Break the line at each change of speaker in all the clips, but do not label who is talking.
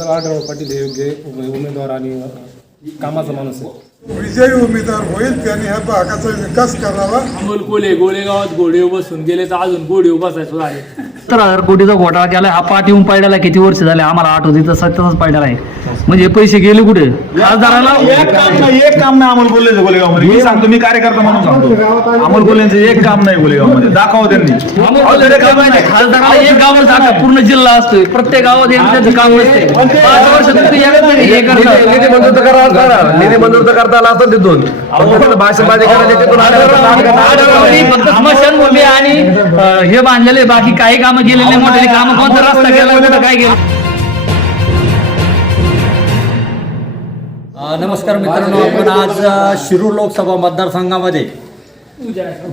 आढळराव पाटील हे योग्य उमे- उमेदवार आणि कामाचा माणूस आहे.
विजयी उमेदवार होईल त्यांनी ह्या भागाचा विकास करावा.
अमोल कोले गोळेगावात घोडे बसून गेले तर अजून घोडे बसायचं आहे.
सत्तर हजार कोटीचा घोटाळा केलाय हा पाठ येऊन पडलेला किती वर्ष झाले? आम्हाला आठवते तसं तसंच पडलेला आहे. म्हणजे पैसे गेले कुठे? खासदाराला?
एक काम नाही एक काम नाही अमोल कोल्हेचं गोलेगावमध्ये. मी सांगतो मी कार्यकर्ता म्हणून सांगतो. अमोल कोल्हेचं एक काम नाही गोलेगावमध्ये. दाखवा त्यांनी. अहो, त्याचं काम नाही.
खासदाराला एक गावात जागा पूर्ण जिल्हा असतोय. प्रत्येक गावात त्याचं काम नसते पाच वर्ष नाही हे करता.
निधी मंजूर तर करावा लागणार. निधी मंजूर तर करता आला असतं तिथून. फक्त भाषणबाजी तिथून
आढळरावांनी फक्त स्मशानभूमी आणि अं, हे बांधलेले बाकी काही कामं केलेले नाही मोठे कामं. कोणता रस्ता केला कुठं काय केलं?
नमस्कार मित्रांनो आपण आज शिरूर लोकसभा मतदारसंघामध्ये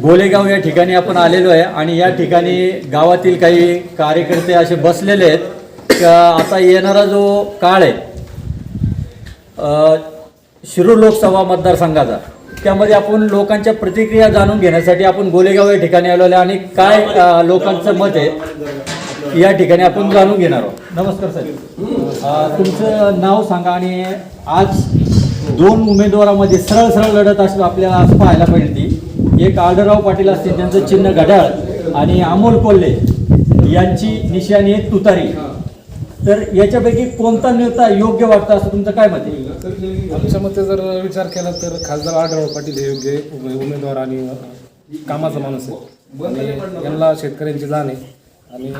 गोलेगाव या ठिकाणी आपण आलेलो आहे आणि या ठिकाणी गावातील काही कार्यकर्ते असे बसलेले आहेत. का आता येणारा जो काळ आहे शिरूर लोकसभा मतदारसंघाचा त्यामध्ये आपण लोकांच्या प्रतिक्रिया जाणून घेण्यासाठी आपण गोलेगाव या ठिकाणी आलेलो आहे आणि काय लोकांचं मत आहे. या ठिकाणी आपण जाणून घेणार आहोत. नमस्कार साहेब अ, तुमचं नाव सांगा आणि आज दोन उमेदवारामध्ये सरळ सरळ लढत असं आपल्याला असं पाहायला पाहिजे ती एक आढळराव पाटील असतील त्यांचं चिन्ह घड्याळ आणि अमोल कोल्हे यांची निशाणी आहे तुतारी. तर याच्यापैकी कोणता नेता योग्य वाटतं असं तुमचं काय मत आहे?
आमच्या मते जर विचार केला तर खासदार आढळराव पाटील हे योग्य उमे- उमेदवार आणि कामाचा माणूस आहे. आणि यांना शेतकऱ्यांची जाण आहे. आणि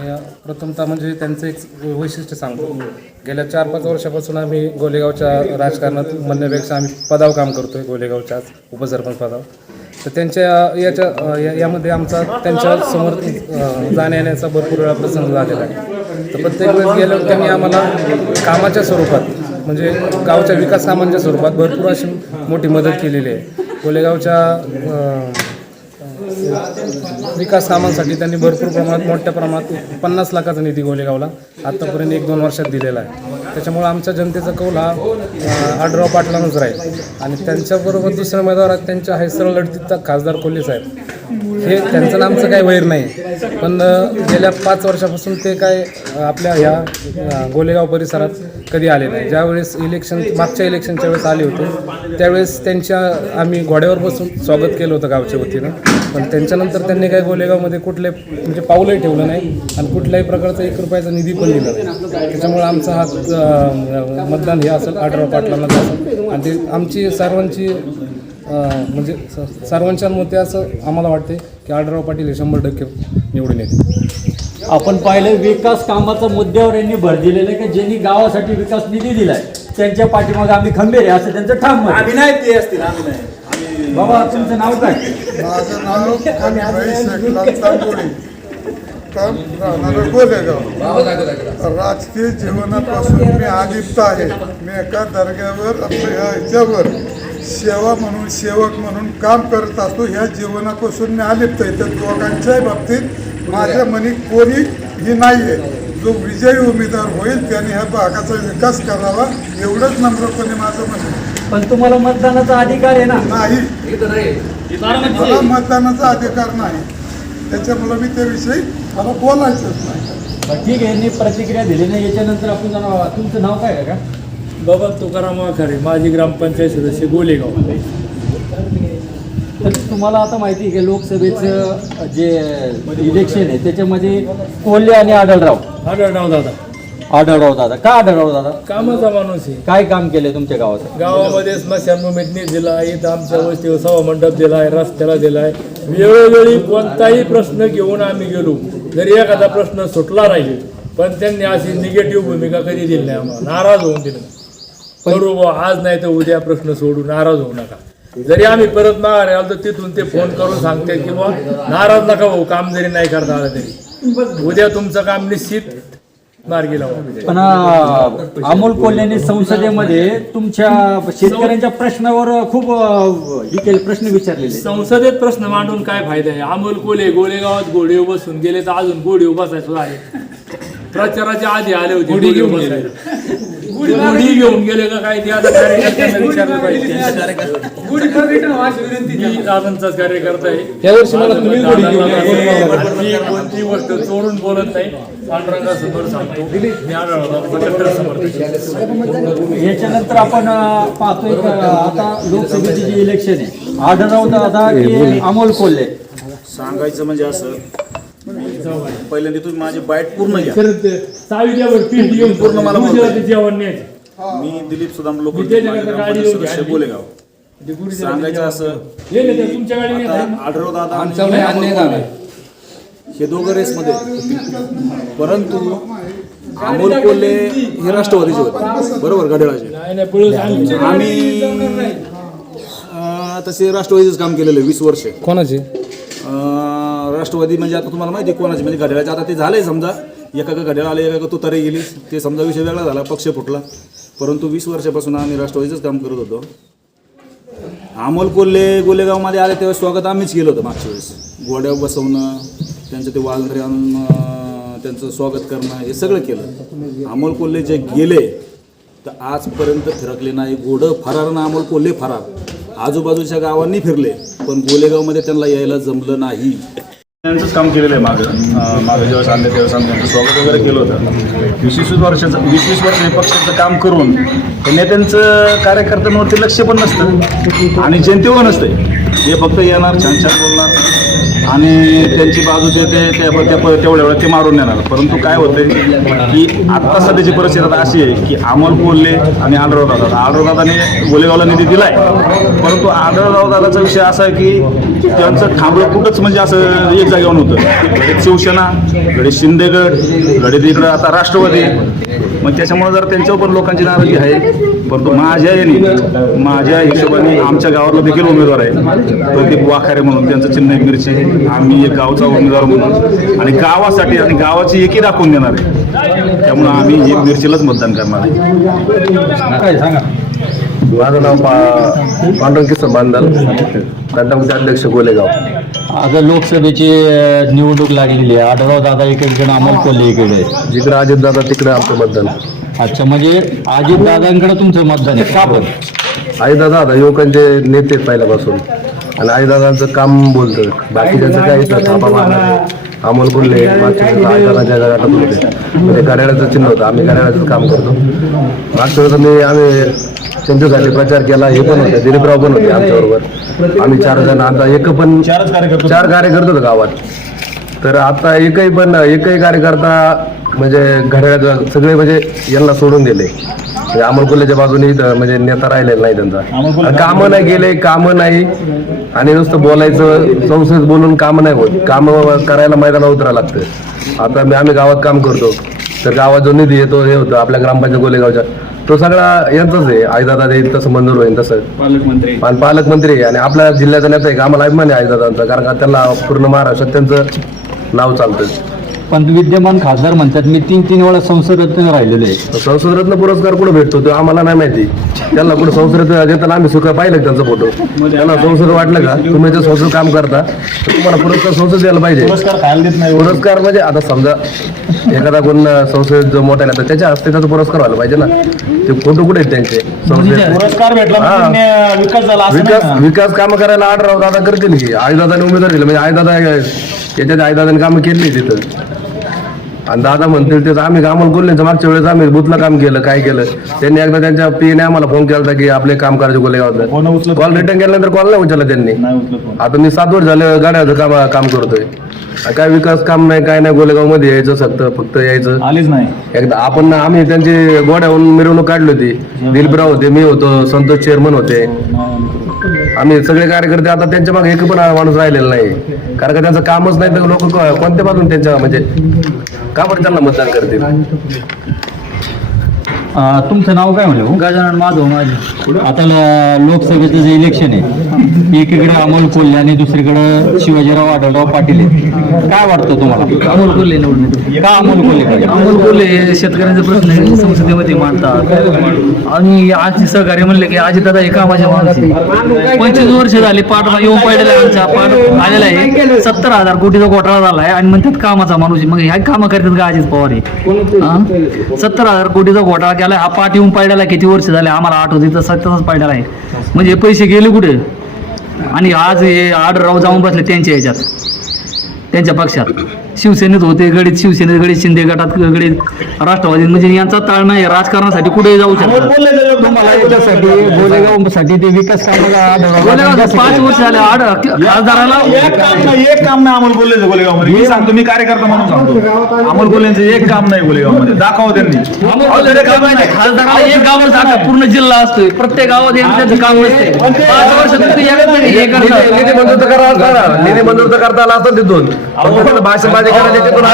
प्रथमतः म्हणजे त्यांचं एक वैशिष्ट्य सांगतो. गेल्या चार पाच वर्षापासून आम्ही गोलेगावच्या राजकारणात म्हणण्यापेक्षा आम्ही पदाव काम करतो आहे गोलेगावच्याच उपसरपंच पदावर. तर त्यांच्या याच्या या- यामध्ये आमचा त्यांच्यासमोर अ, जाण्या येण्याचा भरपूर वेळा प्रसंग झालेला आहे. तर प्रत्येक वेळेस गेल्यावर त्यांनी आम्हाला कामाच्या स्वरूपात म्हणजे गावच्या विकास कामांच्या स्वरूपात भरपूर अशी मोठी मदत केलेली आहे. गोलेगावच्या विकास कामांसाठी त्यांनी भरपूर प्रमाणात मोठ्या प्रमाणात पन्नास लाखाचा निधी गोलेगावला आत्तापर्यंत एक दोन वर्षात दिलेला आहे. त्याच्यामुळं आमच्या जनतेचा कौल हा आडराव आढराव पाटलांच राहील आणि त्यांच्याबरोबर दुसऱ्या मैदानात त्यांच्या हैसर लढतीचा खासदार कोल्हे साहेब. हे त्यांचं नामचं आमचं काही वैर नाही. पण गेल्या पाच वर्षापासून ते काय आपल्या ह्या गोलेगाव परिसरात कधी आले नाही. ज्यावेळेस इलेक्शन मागच्या इलेक्शनच्या वेळेस आले होते त्यावेळेस त्यांच्या आम्ही घोड्यावर बसून स्वागत केलं होतं गावच्या वतीनं. पण त्यांच्यानंतर त्यांनी काही गोलेगावमध्ये कुठले म्हणजे पाऊलही ठेवलं नाही आणि कुठल्याही प्रकारचा एक रुपयाचा निधी पण दिला नाही. त्याच्यामुळे आमचा हा मतदान हे असेल आढराव असेल. आणि ते आमची सर्वांची म्हणजे स- सर्वांच्या मते असं आम्हाला वाटते की आढराव पाटील हे शंभर टक्के निवडून येतील.
आपण पाहिलं विकास कामाच्या मुद्द्यावर यांनी भर दिलेलं आहे की ज्यांनी गावासाठी विकास निधी दिलाय त्यांच्या पाठीमागे आम्ही खंबीर आहे असं त्यांचं ठाम आहे.
नाही ते असतील आम्ही नाही
बाबा तुमचं नाव काय?
माझं नाव अनिभाई शेखलाल तांबोळी. राहणारं गोलेगाव राजकीय जीवनापासून मी आलिप्त आहे. मी एका दर्ग्यावर आपल्या ह्याच्यावर सेवा म्हणून सेवक म्हणून काम करत असतो. ह्या जीवनापासून मी आलिप्त आहे. तर दोघांच्याही बाबतीत माझ्या मनी कोणी ही नाही आहे जो विजयी उमेदवार होईल त्याने ह्या भागाचा विकास करावा एवढंच नम्रपणे माझं म्हणणं
पण तुम्हाला मतदानाचा अधिकार आहे ना?
नाही. मला मतदानाचा अधिकार नाही. त्याच्यामुळे मी त्याविषयी मला बोलायचंच नाही.
बरं, ठीक आहे. यांनी प्रतिक्रिया दिली नाही. याच्यानंतर आपण जाणार तुमचं नाव काय आहे का?
बाबा तुकाराम वाखारे माजी ग्रामपंचायत सदस्य गोलेगाव.
तर तुम्हाला आता माहिती आहे की लोकसभेचं जे इलेक्शन आहे त्याच्यामध्ये कोल्हे आणि आढळराव.
आढळराव दादा.
आढळराव दादा. का आढळराव दादा?
कामाचा माणूस आहे.
काय काम केले तुमच्या गावात
गावामध्ये स्मशानभूमीत नीट दिला इथं आमच्या वस्तीवर सभा मंडप दिलाय रस्त्याला दिलाय. वेळोवेळी कोणताही प्रश्न घेऊन आम्ही गेलो. जरी एखादा प्रश्न सुटला राहील पण त्यांनी अशी निगेटिव्ह भूमिका कधी दिली नाही आम्हाला. नाराज होऊन दिलं. करू बुवा, आज नाही तर उद्या प्रश्न सोडू नाराज होऊ नका. जरी आम्ही परत माघारी आलो तर तिथून ते फोन करून सांगते की बुवा नाराज नका भाऊ काम जरी नाही करता आलं तरी. उद्या तुमचं काम निश्चित मार्गी लावा
पण अं, अमोल कोल्हेने संसदेमध्ये तुमच्या शेतकऱ्यांच्या प्रश्नावर खूप अं, हे केले प्रश्न विचारलेले.
संसदेत प्रश्न मांडून काय फायदा आहे? अमोल कोले गोलेगावात घोडे बसून गेले तर अजून घोडे बसायचं आहे. प्रचाराच्या आधी आले होते घोडे गुढी घेऊन गेले का काय? ते आता कार्यकर्त्यांना विचारलं पाहिजे. मी दादांचाच कार्यकर्ता आहे.
मला तुम्ही घेऊन.
मी कोणती गोष्ट चोरून बोलत नाही. पांडुरंगा समोर सांगतो. मी आढळला कट्टर समर्थक आहे.
याच्यानंतर आपण पाहतोय का आता लोकसभेची जी इलेक्शन आहे दादा की अमोल कोल्हे?
सांगायचं म्हणजे असं पहिल्यांदा तुम्ही माझी बाईट पूर्ण घ्या.
पीठ घेऊन
पूर्ण मला बोलू द्या.
गुजराती जेवण न्यायचं.
मी दिलीप सुदाम लोक
मी त्याच्याकरता गाडी येऊन घ्या.
बोलेगाव.
ते
सांगायचं असं
हे नाही तर तुमच्या गाडी
आता
नाही
आढळराव दादा आणि
आमच्यावर अन्याय झाला
हे दोघं रेसमध्ये होते. परंतु अमोल कोल्हे हे राष्ट्रवादीचे होते. बरोबर घड्याळाचे.
नाही नाही पळस आणली
आम्ही अं, तसे राष्ट्रवादीच काम केलेलं आहे वीस वर्ष.
कोणाची?
अं, राष्ट्रवादी म्हणजे आता तुम्हाला माहिती आहे म्हणजे घड्याळाचे. आता ते झालंय समजा. एका का घड्याळ आले एका का तरी गेली. ते समजा विषय वेगळा झाला पक्ष फुटला. परंतु वीस वर्षापासून आम्ही राष्ट्रवादीचंच काम करत होतो. अमोल कोल्हे गोलेगावमध्ये आले तेव्हा स्वागत आम्हीच केलं होतं मागच्या वेळेस. गोड्या बसवणं त्यांचं ते वाघनरे आणून त्यांचं स्वागत करणं हे सगळं केलं. अमोल कोल्हे जे गेले तर आजपर्यंत फिरकले नाही. गोडं फरार ना अमोल कोल्हे फरार. आजूबाजूच्या गावांनी फिरले पण गोलेगावमध्ये त्यांना यायला जमलं नाही. त्यांचंच काम केलेलं आहे मागं. मागं जेव्हा सांगले तेव्हा त्यांचं स्वागत वगैरे केलं होतं. वीस वीस वर्षाचं वीस वीस वर्ष हे पक्षाचं काम करून हे नेत्यांचं कार्यकर्त्यांवरती लक्ष पण नसतं आणि जनतेवर नसतं हे फक्त येणार छान छान बोलणार. आणि त्यांची बाजू ते ते तेवढ्या वेळा ते मारून देणार परंतु काय होतंय की आत्ता सध्याची परिस्थिती आता अशी आहे की अमोल कोल्हे आणि आढळराव दादा. आढळराव दादाने गोलेगावला निधी दिलाय. परंतु आढळराव दादाचा विषय असा आहे की त्यांचं थांबलं कुठंच म्हणजे असं एक जागेवर नव्हतं. घडीत शिवसेना घडीत शिंदेगड घडीत इकडं आता राष्ट्रवादी. मग त्याच्यामुळे जर त्यांच्यावर पण लोकांची नाराजी आहे परंतु माझ्या याने माझ्या हिशोबाने आमच्या गावातला देखील उमेदवार आहे. प्रदीप वाखारे म्हणून त्यांचं चिन्ह आहे मिरची आम्ही एक गावचा उमेदवार म्हणून आणि गावासाठी आणि गावाची एकी दाखवून देणार आहे. त्यामुळे आम्ही एक मिरचीलाच मतदान करणार आहे.
सांगा?
माझं नाव पा पांडुरंग किसन बांधल अध्यक्ष गोलेगाव.
आता लोकसभेची अ, निवडणूक लागलेली आहे. आढळराव दादा एकीकडे अमोल कोल्हे इकडे.
जिकडे अजित दादा तिकडे आमचं मतदान.
अच्छा म्हणजे अजित दादांकडे तुमचं मतदान आहे. का पण
आई दादा आता युवकांचे नेते आहेत पहिल्यापासून. आणि आई दादांचं काम बोलतं बाकीच्यांचं काय इथं थापा मारणार अमोल कोल्हे मागच्या वेळेस आई दादाच्या गटात होते म्हणजे चिन्ह होतं. आम्ही गाड्याचं काम करतो. मागच्या वेळेस मी आम्ही त्यांच्यासाठी प्रचार केला हे पण होते दिलीपराव पण होते आमच्याबरोबर. आम्ही चार जण आता एक पण चार कार्यकर्ते होते गावात. तर आता एकही पण एकही कार्यकर्ता म्हणजे घड्याळात सगळे म्हणजे यांना सोडून दिले. म्हणजे अमोल कोल्हेच्या बाजूने इथं म्हणजे नेता राहिलेला नाही त्यांचा. कामं नाही गेले कामं नाही. आणि नुसतं बोलायचं संसदेत बोलून कामं नाही होत. कामं करायला मैदानावर उतरावं लागतं. आता मी आम्ही गावात काम करतो. तर गावात जो निधी येतो हे होतं आपल्या ग्रामपंचायत गोलेगावच्या. तो सगळा यांचाच आहे. आईदादा देईल तसं मंजूर होईल तसं.
पालकमंत्री.
आणि पालकमंत्री आहे. आणि आपल्या जिल्ह्याचा नेता आहे का? आम्हाला अभिमान आहे आईदादांचा. कारण का? त्यांना पूर्ण महाराष्ट्रात त्यांचं नाव चालतं
पण विद्यमान खासदार म्हणतात मी तीन तीन वेळा संसदरत्न राहिलेलो आहे.
संसदरत्न पुरस्कार कुठे भेटतो? तो आम्हाला नाही माहिती. त्यांना कुठे संसदरत्न देताना आम्ही सुद्धा पाहिलं का त्यांचा फोटो? त्यांना संसद वाटलं का? तुम्ही जर संसद काम करता तर तुम्हाला पुरस्कार संसद द्यायला पाहिजे.
पुरस्कार खायला देत नाही.
पुरस्कार म्हणजे आता समजा एखादा कोण संसदेत जो मोठा नेता त्याच्या हस्ते त्याचा पुरस्कार व्हायला पाहिजे ना. ते फोटो कुठे आहेत त्यांचे? संसदेत?
पुरस्कार भेटला
हा.
म्हणजे त्यांनी विकास झाला असं नाही
विकास
ना.
विकास कामं करायला आठ राव दादा करतील की? आई दादाने उमेदवार दिले. म्हणजे आई दादा याच्यात आई दादाने कामं केली तिथं. आणि दादा म्हणतील तेच आम्ही अमोल कोल्हेंचं मागच्या वेळेस आम्ही बुथला काम केलं काय केलं? त्यांनी एकदा त्यांच्या पीने आम्हाला फोन केला होता की आपले काम करायचे
उचलत
कॉल रिटर्न केल्यानंतर कॉल नाही उचलला त्यांनी. आता मी सात वर्ष झालं गाड्याचं काम काम करतोय. काय विकास काम नाही काय नाही गोलेगावमध्ये यायचं फक्त फक्त यायचं.
आलीच नाही.
एकदा आपण आम्ही त्यांची गोड्याहून मिरवणूक काढली होती. दिलबराव होते मी होतो संतोष चेअरमन होते. आम्ही सगळे कार्यकर्ते आता त्यांच्या मागे एक पण माणूस राहिलेला नाही. कारण का त्यांचं कामच नाही तर लोक कोणत्या बाजून त्यांच्या म्हणजे का बरं त्यांना मतदान करतील?
अ, तुमचं नाव काय म्हणलं गजानन माधव माझे आता लोकसभेचं जे इलेक्शन आहे एकीकडे अमोल कोल्हे आणि दुसरीकडे शिवाजीराव आढळराव पाटील आहेत. काय वाटतं तुम्हाला?
अमोल कोल्हे निवडून
का अमोल कोल्हे पाहिजे
अमोल कोल्हे शेतकऱ्यांचे प्रश्न संसदेमध्ये मांडतात. आणि आज सहकार्य म्हणले की आज दादा एका माझ्या माणूस पंचवीस वर्ष झाली पाठ येऊन पडलेला आहे आमच्या पाठ आलेला आहे. सत्तर हजार कोटीचा घोटाळा झाला आहे आणि म्हणतात कामाचा माणूस. मग ह्या कामं करतात का अजित पवार सत्तर हजार कोटीचा घोटाळा केला हा पाठ येऊन पडलेला. किती वर्ष झाले? आम्हाला आठवते तर सत्तरच पडलेला आहे. म्हणजे पैसे गेले कुठे? आणि आज हे आडराव जाऊन बसले त्यांच्या ह्याच्यात त्यांच्या पक्षात. शिवसेनेत होते गडीत शिवसेनेत गडीत शिंदे गटात गडीत राष्ट्रवादी. म्हणजे यांचा ताळमेळ आहे राजकारणासाठी कुठेही जाऊ शकतात
तुम्हाला. याच्यासाठी गोलेगावसाठी ते विकास कामाला
गोलेगावात पाच वर्ष झाले आड खासदाराला
एक काम नाही एक काम नाही अमोल कोल्हेचं गोलेगावमध्ये मी सांगतो मी कार्यकर्ता म्हणून सांगतो. अमोल कोल्हेंचं एक काम नाही गोलेगावमध्ये दाखव त्यांनी. नाही.
खासदाराला एक गावावर जागा पूर्ण जिल्हा असतोय. प्रत्येक गावात एक त्याचं काम नसते पाच वर्ष तुम्ही नाही.
निधी
करता
मंजूर तर करा असता ना. निधी मंजूर करता आला असतं तिथून पण तिथून.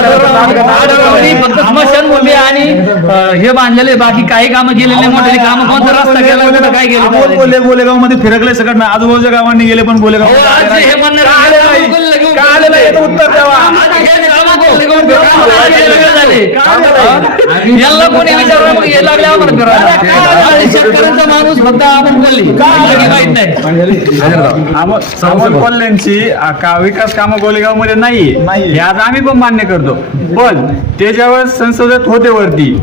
फक्त स्मशानभूमी आणि अं, हे बांधलेले बाकी काही कामं केलेले नाही. मोठे कामं कोणता रस्ता केला कुठं काय
अमोल
केलं
कोल्हे गोलेगावमध्ये फिरकले सगळं. नाही आजूबाजूच्या गावांनी गेले पण गोलेगाव
अहो, आज हे म्हणणार
का आले नाही? का आले नाही? याचं उत्तर द्यावा.
यांना कोणी विचारलं मग हे लागले आम्हाला फिरायला. आणि शेतकऱ्यांचा माणूस फक्त आपण बोलली बाकी माहीत नाही.
अमोल अमोल कोल्ह्यांची अ, का विकास कामं गोलेगावमध्ये नाही. हे आज आम्ही पण मान्य करतो. पण ते ज्यावेळेस संसदेत होते वरती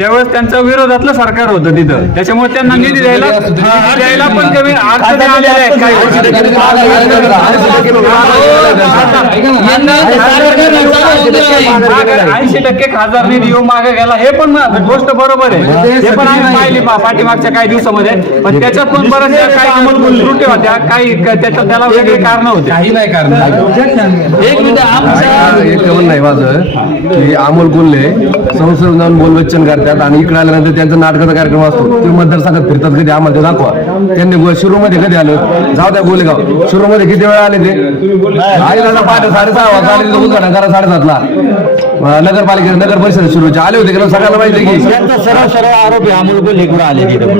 त्यावेळेस त्यांचं विरोधातलं सरकार होतं तिथं. त्याच्यामुळे त्यांना निधी द्यायला निधी द्यायला पण कमी अडचणी आलेल्या आहेत काही ऐंशी टक्के खासदार निधी येऊन मागे गेला हे पण गोष्ट बरोबर आहे. हे पण आम्ही पाहिली पाठीमागच्या काही दिवसामध्ये. पण त्याच्यात पण बऱ्याचशा काही त्रुटी होत्या. काही त्याच्यात त्याला वेगळी कारण होते.
काही नाही कारण.
एक मिनिट. आमच्या
एक म्हणणं नाही माझं की अमोल कोल्हे संसद जाऊन बोलवच्चन करतात. आणि इकडे आल्यानंतर त्यांचा नाटकाचा कार्यक्रम असतो. ते मतदारसंघात फिरतात कधी आम्हाला दाखवा. त्यांनी गो- शिरूरमध्ये कधी आलं? जाऊ द्या गोलेगाव. शिरूरमध्ये किती वेळा आले ते? आई दादा पहाटे साडेसहा वाजता आले तिथं उद्घाटन करा साडेसातला. नगरपालिकेचे नगर परिषद शिरूरचे आले होते की सगळ्याला माहिती की
त्यांचा सरळ सरळ आरोप अमोल कुठं आले तिथं.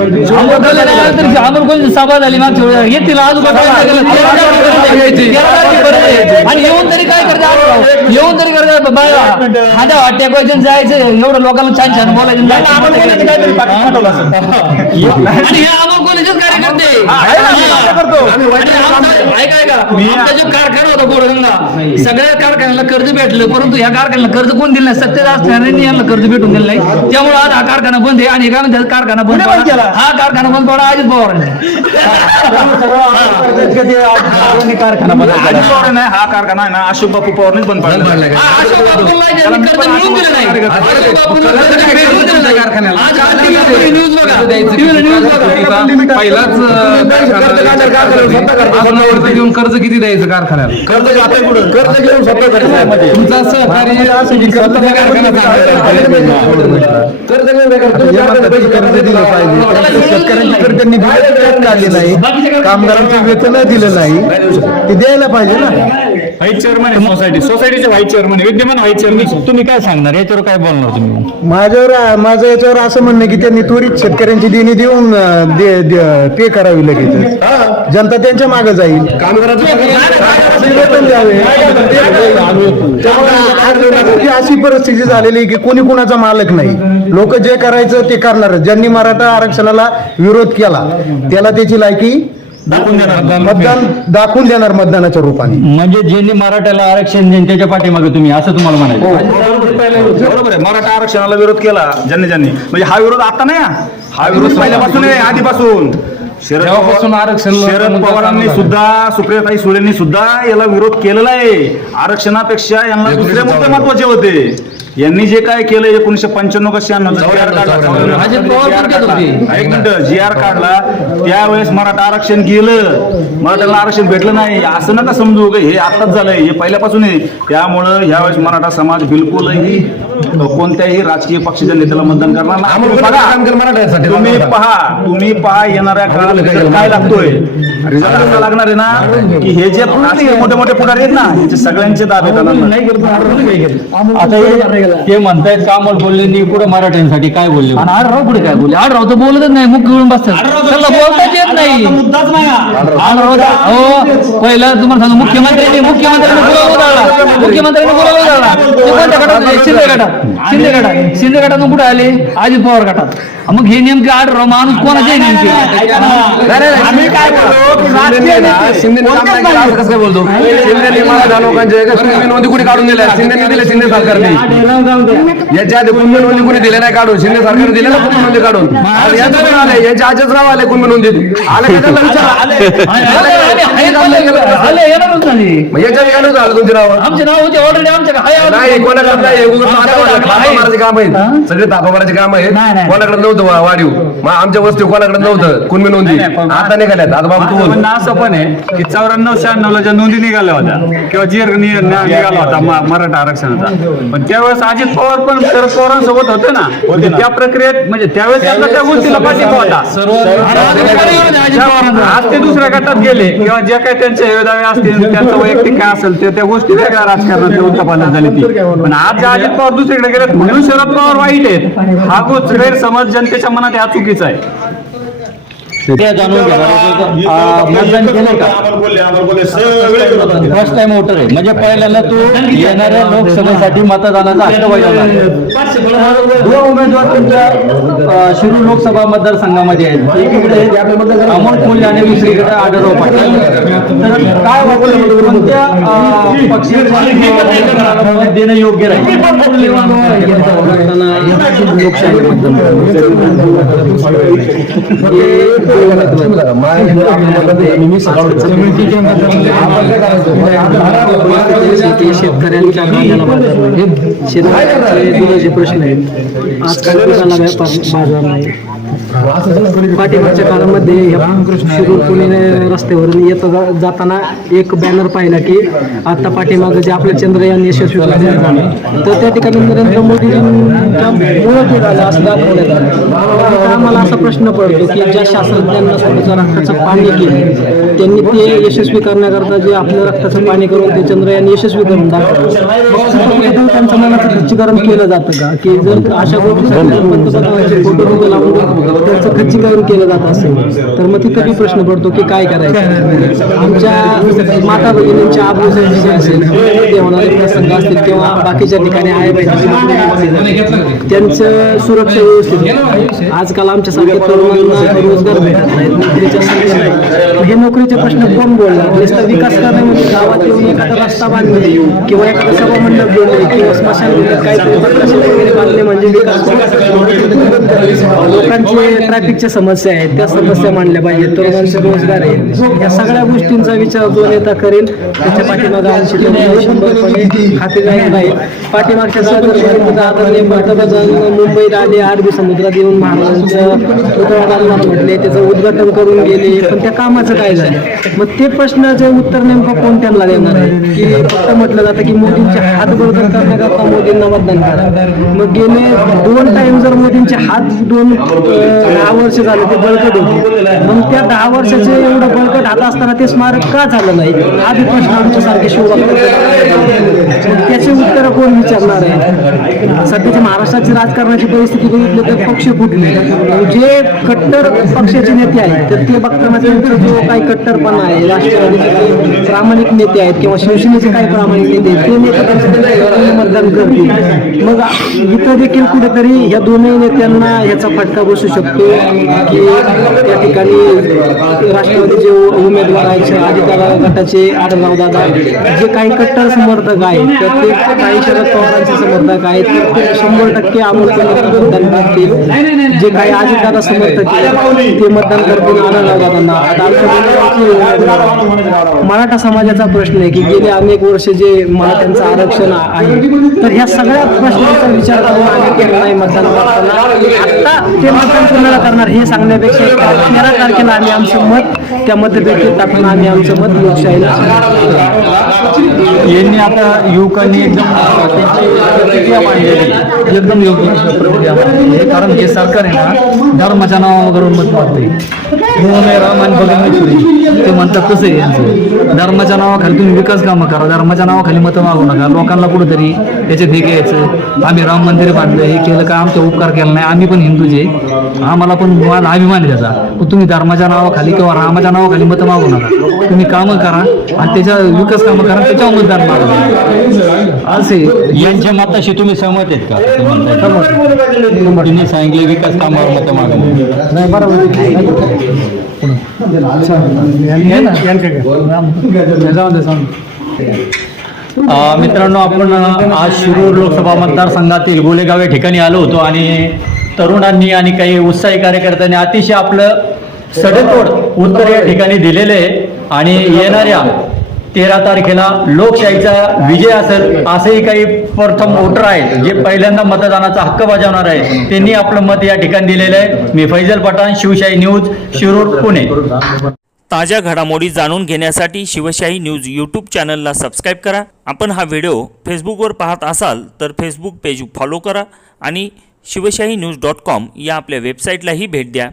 अमोल सभा झाली मागच्या वेळेला. येतील. आणि येऊन तरी काय करतात? येऊन तरी करतात? बाया खांद्या टेकवायचं जायचं. एवढं लोकांना छान छान बोलायचं. हे. कारखाना होता गोरगंगा सगळ्या कारखान्याला कर्ज भेटलं परंतु ह्या कारखान्याला कर्ज कोण दिलं नाही? सत्तेत असणाऱ्यांनी यांना कर्ज भेटून दिलं नाही. त्यामुळे आज हा कारखाना बंद आहे. आणि काय म्हणतात? कारखाना बंद. हा कारखाना बंद पडा अजित पवारांनी.
अजित पवार नाही हा कारखाना आहे ना अशोक बापू पवारनेच बंद पाडला.
हा, अशोक यांनी कर्ज मिळवून दिलं नाही. अशोक बापूंना कर्ज मिळवून दिलं नाही. आज आज TV वर न्यूज बघा. TV वर न्यूज बघा.
पहिलाच अं, कारखाना स्वतःवरती घेऊन कर्ज किती द्यायचं कारखान्याला? कर्ज कर्ज घेऊन स्वतः तुमचा सहकारी असं की स्वतःचा कारखाना कर्ज घेऊन काय करतो? तुम्ही कारखान्याला. पैसे कर्ज दिलं पाहिजे.
काढले नाही कामगारांचं वेतन दिलं नाही. ते द्यायला पाहिजे ना.
व्हाईस चेअरमन आहे सोसायटी सोसायटीचे व्हाईस चेअरमन आहे. विद्यमान व्हाईस चेअरमन
तुम्ही काय सांगणार? याच्यावर काय बोलणार तुम्ही?
माझ्यावर माझं याच्यावर असं म्हणणं की त्यांनी त्वरित शेतकऱ्यांची देणी देऊन अं, दे- दे- पे करावी लगेच. जनता त्यांच्या मागे जाईल. वेतन द्यावे त्यामुळे अशी परिस्थिती झालेली आहे की कोणी कुणाचा मालक नाही. लोक जे करायचं ते करणार ज्यांनी मराठा आरक्षणाला विरोध केला त्याला त्याची लायकी मतदान दाखवून देणार मतदानाच्या रूपाने.
म्हणजे ज्यांनी मराठ्याला आरक्षण देईन त्याच्या पाठीमागे तुम्ही असं तुम्हाला म्हणायचं.
बरोबर आहे मराठा आरक्षणाला विरोध केला ज्यांनी ज्यांनी. म्हणजे हा विरोध आता नाही हा. हा विरोध पहिल्यापासून आहे आधीपासून. शरद
जेव्हापासून
पवार-
आरक्षण
शरद पवारांनी सुद्धा सुप्रियाताई सुळेंनी सुद्धा याला विरोध केलेला आहे. आरक्षणापेक्षा यांना दुसरे मुद्दे महत्त्वाचे होते. यांनी जे काय केलं एकोणीशे पंच्याण्णव का शहाण्णव
अजित पवार पण करत होते.
एक मिनिट जी आर काढला. त्यावेळेस मराठा आरक्षण गेलं. मराठ्याला आरक्षण भेटलं नाही. असं नका समजू. का हे आताच झालंय. हे पहिल्यापासून आहे. त्यामुळं ह्यावेळेस मराठा समाज बिलकुलही कोणत्याही राजकीय पक्षाच्या नेत्याला मतदान करणार नाही. तुम्ही बघा. पहा तुम्ही पहा येणाऱ्या काळात result काय लागतोय? रिझल्ट असा लागणार आहे ना? की हे जे राजकीय मोठे मोठे पुढारी आहेत ना याचे सगळ्यांचे दाब
आता हे- ते म्हणतायत का अमोल बोलले पुढे मराठ्यांसाठी काय बोलले?
आणि आडराव पुढे काय बोलले? आडराव तर बोलतच नाही मुख घेऊन बसतात. त्याला बोलताच येत नाही. आडराव हो पहिला तुम्हाला सांगू मुख्यमंत्र्यांनी मुख्यमंत्र्यांनी उधळला मुख्यमंत्र्यांनी बोलावं उधळला ते कोणत्या गटात? शिंदे गटात. शिंदे गटात शिंदे गटातून कुठे आले? अजित पवार गटात. मग हे नेमके आडराव माणूस कोणाचे नेमके?
काय शिंदे बोलतो? लोकांचे नोंदी कुणी काढून दिल्या? शिंदेनी दिले शिंदे सरकारने. याच्या आधी कुणबी नोंदी कुणी दिले नाही काढून? शिंदे सरकारने दिले ना कुणबी नोंदी काढून. आज यांचं पण आले यांचे आजच राव आले कुणबी नोंदीत आले याच्या तुमची नाव?
आमचे नाव होते ऑलरेडी आमच्या.
नाही कोणाकडे नाही उगाच तापा मारायचे काम आहेत? सगळे तापा मारायचे काम आहेत?
नाही, नाही.
कोणाकडे नव्हतं वा- वाढीव? मग आमच्या वस्ती कोणाकडे नव्हतं? कुणबी नोंदी? आता निघाल्यात आता बाबा तू
माझं
बोल
म्हणणं असं पण आहे की चौऱ्याण्णव शहाण्णव ला ज्या नोंदी निघाल्या होत्या. किंवा जी नि- नि- निघाला होता म- मराठा आरक्षणाचा. पण त्यावेळेस अजित पवार पण शरद पवारांसोबत होते ना? त्या प्रक्रियेत म्हणजे त्यावेळेस त्यांना त्या गोष्टीला पाठिंबा होता. त्या- आज ते दुसऱ्या गटात गेले. किंवा जे काही त्यांचे हेवेदावे असतील त्यांचं वैयक्तिक काय असेल ते त्या गोष्टी वेगळ्या राजकारणात उलटापालट झाली ती पण आज जे अजित पवार दुसरीकडे गेलेत म्हणून शरद पवार वाईट आहेत. हा गोष्ट गैरसमज जनतेच्या मनात या चुकीचा आहे.
ते जाणून घ्या आ, मतदान केलं का? फर्स्ट टाइम वोटर आहे. म्हणजे पहिल्यांदा तू येणाऱ्या लोकसभेसाठी मतदानाचा हक्क बजावला दोन उमेदवार तुमच्या अ, शिरूर लोकसभा मतदारसंघामध्ये आहेत. एकीकडे अमोल कोल्हे आणि दुसरीकडे आढळराव पाटील. तर काय वाटतं कोणत्या अ, मत देणं योग्य
शेतकऱ्यांच्या कांद्याला शेतकऱ्यांचे प्रश्न आहेत आजकाल पिकाला व्यापार बाजार नाही? पाठीमागच्या काळामध्ये शिरूर पुणे रस्त्यावरून येत जाताना एक बॅनर पाहिला की आता पाठीमागं जे आपलं चंद्रयान यशस्वी तर त्या ठिकाणी नरेंद्र मोदींच्या मुळे ते झालं असं दाखवण्यात आलं. आता आम्हाला असा प्रश्न पडतो की ज्या शास्त्रज्ञांना स्वतःचं रक्ताचं पाणी केलं त्यांनी ते यशस्वी करण्याकरता जे आपलं रक्ताचं पाणी करून ते चंद्रयान यशस्वी करून दाखवलं. त्यांचं मनाचं खच्चीकरण केलं जातं का? की जर अशा जर पंतप्रधानांचे फोटो लावून जर त्यांचं खच्चीकरण केलं जात असेल तर मग तिथं कधी प्रश्न पडतो की काय करायचं? आमच्या माता भगिनींच्या आभूषण असेल ते होणारे प्रसंग असतील किंवा बाकीच्या ठिकाणी आहे त्यांचं सुरक्षा व्यवस्थित. आजकाल आमच्यासारख्या तरुणांना रोजगार भेटत नोकरीच्या मग हे नोकरीचे प्रश्न कोण बोलणार? नुसतं विकास करण्यामध्ये गावात येऊन एखादा रस्ता बांधणे किंवा एखादा सभामंडप देणे किंवा काहीतरी वगैरे बांधणे म्हणजे विकास. लोकांचे ट्रॅफिकच्या समस्या आहेत त्या समस्या मांडल्या पाहिजेत. तरुणांचे रोजगार आहेत या सगळ्या गोष्टींचा विचार जो नेता करेल त्याच्या पाठीमागे नाही पाठीमागच्या आदरणीय पंतप्रधान मुंबईत आले. अरबी समुद्रात येऊन महाराजांचं म्हटले त्याचं उद्घाटन करून गेले. पण त्या कामाचं काय झालं? मग ते प्रश्नाचं उत्तर नेमकं कोण त्यांना देणार आहे? की फक्त म्हटलं जातं की मोदींचे हात बळकट करण्याकरता मोदींना मतदान करा मग गेले दोन टाइम जर मोदींचे हात दोन दहा वर्ष झालं ते बळकट होते. मग त्या दहा वर्षाचे एवढं बळकट आता असताना ते स्मारक का झालं नाही? आधी बी प्रश्न आमच्यासारखे शिवभक्त त्याचे उत्तर कोण विचारणार आहे? सध्याच्या महाराष्ट्राची राजकारणाची परिस्थिती बघितली तर पक्ष फुटले जे कट्टर पक्षाचे नेते आहेत तर ते बघताना त्यांचा जो काही कट्टरपणा आहे राष्ट्रवादीचे प्रामाणिक नेते आहेत किंवा शिवसेनेचे काही प्रामाणिक नेते आहेत ते नेते मतदान करतील. मग इथं देखील कुठेतरी या दोन्ही नेत्यांना याचा फटका बसू शकतो की त्या ठिकाणी राष्ट्रवादीचे जे उमेदवार आहेत अजितदादा गटाचे आढळराव दादा जे काही कट्टर समर्थक आहेत तर ते काही शरद पवारांचे समर्थक आहेत तर ते शंभर टक्के अमोल मतदान करतील. जे काही अजितदादा समर्थक आहेत ते मतदान करतील आढळराव दादांना. मराठा समाजाचा प्रश्न आहे की गेले अनेक वर्ष जे मराठ्यांचं आरक्षण आहे तर ह्या सगळ्या प्रश्नांचा विचार करून आम्ही केला नाही मतदान करताना. आता ते मतदान कोणाला करणार हे सांगण्यापेक्षा तेरा तारखेला आम्ही आमचं मत त्या मतपेटीत टाकून आम्ही आमचं मत लोकशाहीला
यांनी आता युवकांनी एकदम प्रतिक्रिया मांडलेली
एकदम योग्य प्रतिक्रिया मांडलेली कारण हे सरकार आहे ना धर्माच्या नावावर मत मारते राम आणि बघा ते म्हणतात तसं आहे यांचं? धर्माच्या नावाखाली तुम्ही विकास कामं करा. धर्माच्या नावाखाली मतं मागू नका. लोकांना कुठंतरी त्याच्यात हे घ्यायचं. आम्ही राम मंदिर बांधलं. हे केलं का? आमचा उपकार केला नाही. आम्ही पण हिंदूचे आम्हाला पण माझा अभिमान त्याचा. पण तुम्ही धर्माच्या नावाखाली किंवा रामाच्या नावाखाली मतं मागू नका. तुम्ही कामं करा आणि त्याच्या विकास कामं करा त्याच्यावर मतदान मागा. असे
यांच्या मताशी तुम्ही सहमत आहेत का. तुम्ही सांगितले विकास कामावर मत मागा
नाही बरोबर
मित्रांनो आपण आज शिरूर लोकसभा मतदारसंघातील गोलेगाव या ठिकाणी आलो होतो आणि तरुणांनी आणि काही उत्साही कार्यकर्त्यांनी अतिशय आपलं सडेतोड उत्तर या ठिकाणी दिलेले आहे. आणि येणाऱ्या तेरा तारखेला लोकशाहीचा विजय असेल असेही काही प्रथम वोटर आहेत जे पहिल्यांदा मतदानाचा हक्क बजावणार आहे त्यांनी आपलं मत या ठिकाणी दिलेलं आहे. मी फैजल पठाण शिवशाही न्यूज शिरूर पुणे.
ताज्या घडामोडी जाणून घेण्यासाठी शिवशाही न्यूज यूट्यूब चॅनलला सबस्क्राईब करा. आपण हा व्हिडिओ फेसबुकवर पाहत असाल तर फेसबुक पेज फॉलो करा आणि शिवशाही न्यूज डॉट कॉम या आपल्या वेबसाईटलाही भेट द्या.